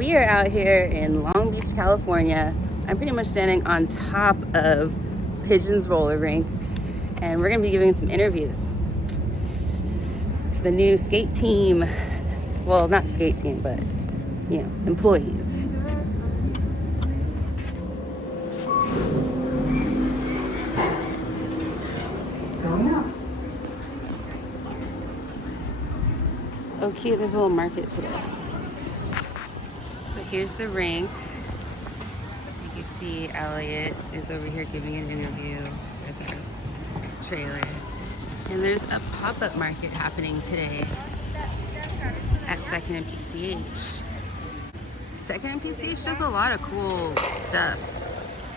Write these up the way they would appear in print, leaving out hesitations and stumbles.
We are out here in Long Beach, California. I'm pretty much standing on top of Pigeon's roller rink, and we're gonna be giving some interviews for the new skate team. Well, not skate team, but employees. Oh, cute, there's a little market today. So here's the rink. You can see Elliott is over here giving an interview. There's our trailer. And there's a pop-up market happening today at 2nd and PCH. 2nd and PCH does a lot of cool stuff.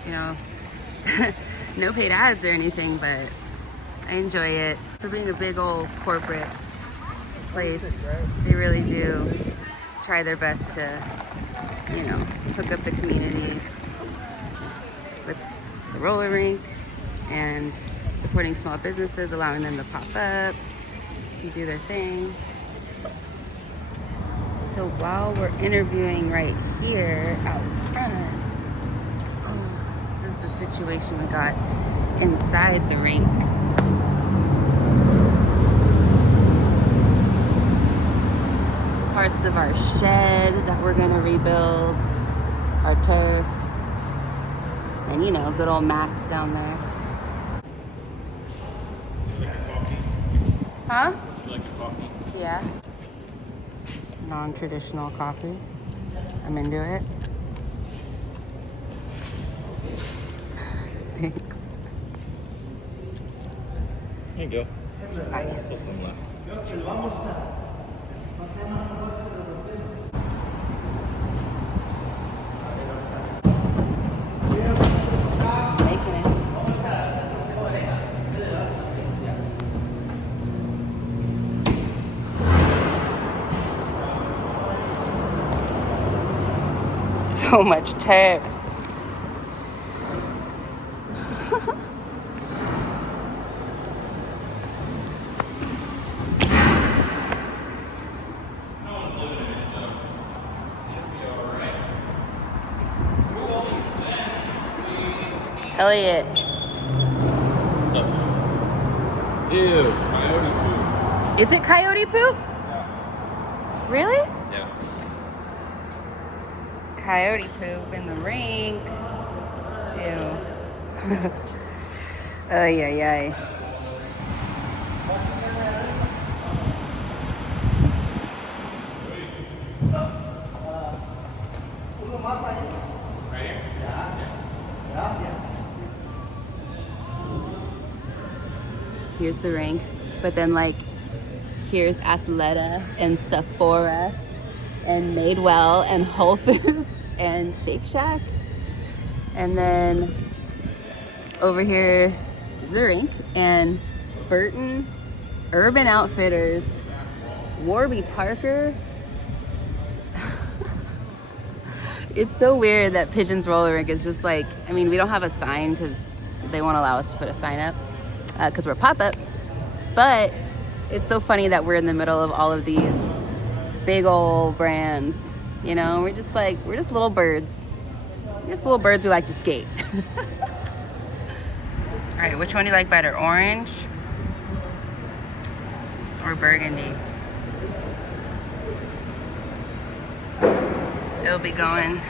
No paid ads or anything, but I enjoy it. For being a big old corporate place, they really do try their best to, hook up the community with the roller rink and supporting small businesses, allowing them to pop up and do their thing. So while we're interviewing right here out front, this is the situation we got inside the rink. Parts of our shed that we're gonna rebuild, our turf, and good old Max down there. You like a coffee? Huh? You like a coffee? Yeah. Non-traditional coffee. I'm into it. Thanks. There you go. Nice. Making it. So much turf. Elliott. What's up? Ew, coyote poop. Is it coyote poop? Yeah. Really? Yeah. Coyote poop in the rink. Ew. Ay, ay, ay. Right here? Here's the rink, but then here's Athleta and Sephora and Madewell and Whole Foods and Shake Shack. And then over here is the rink and Burton, Urban Outfitters, Warby Parker. It's so weird that Pigeon's roller rink is just we don't have a sign because they won't allow us to put a sign up because we're pop-up. But it's so funny that we're in the middle of all of these big old brands. We're just little birds. We're just little birds who like to skate. All right, which one do you like better, orange or burgundy? It'll be going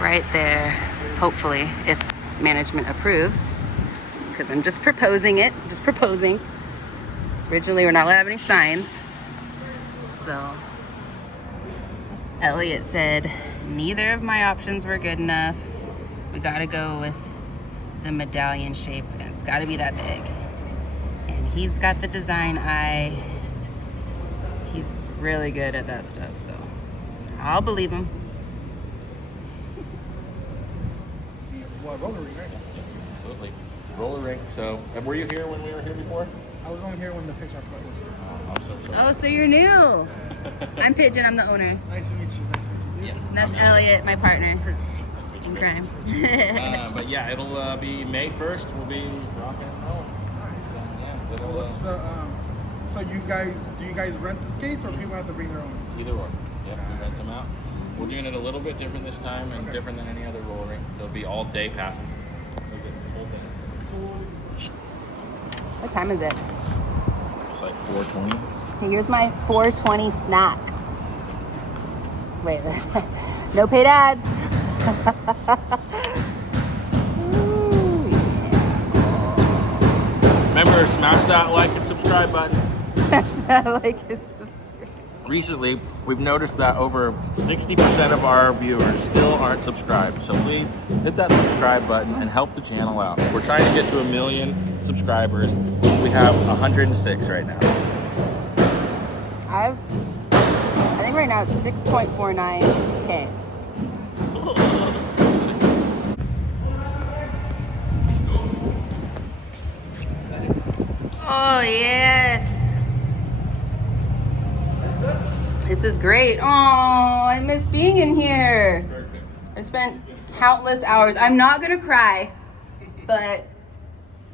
right there, hopefully, if management approves, because I'm just proposing it, Originally, we're not allowed to have any signs. So Elliott said neither of my options were good enough. We gotta go with the medallion shape, and it's gotta be that big. And he's got the design eye. He's really good at that stuff, so I'll believe him. Well, roller rink, right? Absolutely. Roller rink. So, and were you here when we were here before? I was only here when the picture was. I'm so sorry. Oh, so you're new. I'm Pigeon, I'm the owner. Nice to meet you. Yeah. And that's Elliott, my partner Chris. Nice to meet you, in Chris. crime. But yeah, it'll be May 1st. We'll be rocking and rolling. Nice. So, yeah, little, What's the So do you guys rent the skates or people have to bring their own? Either or. Yep, we rent them out. We're doing it a little bit different this time and different than any other roller rink. So it'll be all day passes. So we get the whole day. What time is it? It's like 4:20. Okay, here's my 420 snack. Wait, no paid ads. Ooh, Remember, smash that like and subscribe button. smash that like and subscribe. Recently, we've noticed that over 60% of our viewers still aren't subscribed. So please hit that subscribe button and help the channel out. We're trying to get to 1 million subscribers. We have 106 right now. I think right now it's 6.49K. Oh, yes. This is great. Oh, I miss being in here. Perfect. I spent countless hours. I'm not going to cry, but,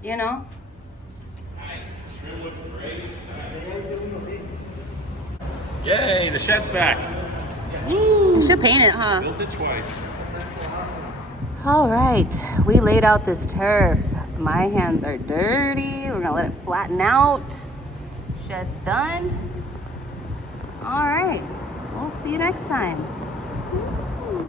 you know. Yay, the shed's back. You should paint it, huh? Built it twice. All right, we laid out this turf. My hands are dirty. We're gonna let it flatten out. Shed's done. All right, we'll see you next time.